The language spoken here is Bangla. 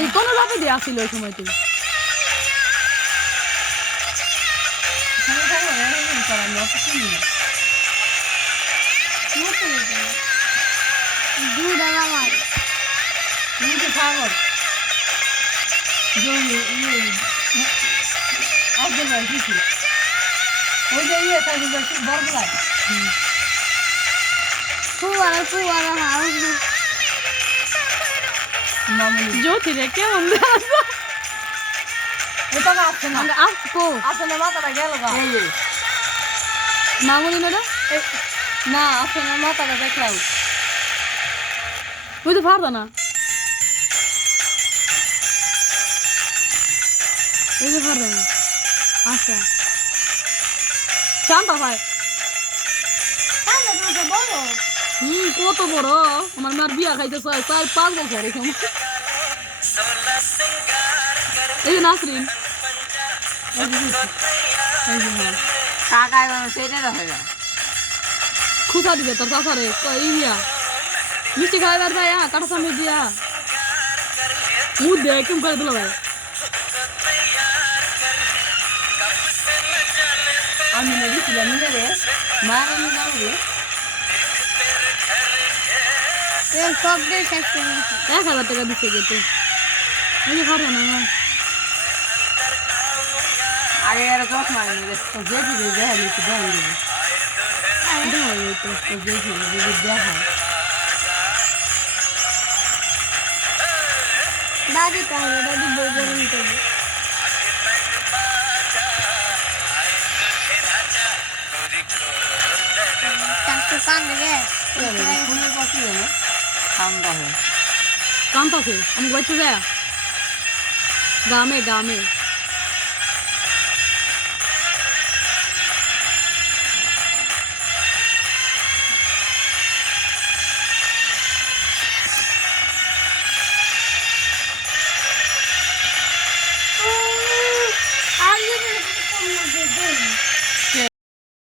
এই কোন ভাবে দিয়ে আসিল ওই সময় তুই সাগর ওই যে ইয়ে বরগুলায় জ্যোতি রে কেমন এটা আসছে না আসবো আসলে মাথাটা গেল গা মামুনি না না আসলে মাথাটা দেখলাম ওই তো পারতো না ওই তো পারতো না আচ্ছা শান্ত ভাই কত বড় আমার মার বিয়া খাইতে 4-5 বছর এরকম এই যে নাসরিন খুশা দিবে তোর চাষারে ইয়া মিষ্টি খাইবার ভাই কাটা সামনে দিয়া মুখ দে কেমন করে দিল ভাই আমি দিয়েছিলাম নিলে রে মার আমি যাবো 1000 টাকা দিচ্ছে যেতে আমি পারবো না আগে আর যত্ন হয়নি যে কি দেখা দিচ্ছি দেখা দাদি তাহলে দাদি বই করে নিতে হবে ঠান্ডা হয় কাম পাশে আমি বাইতে যায় গ্রামে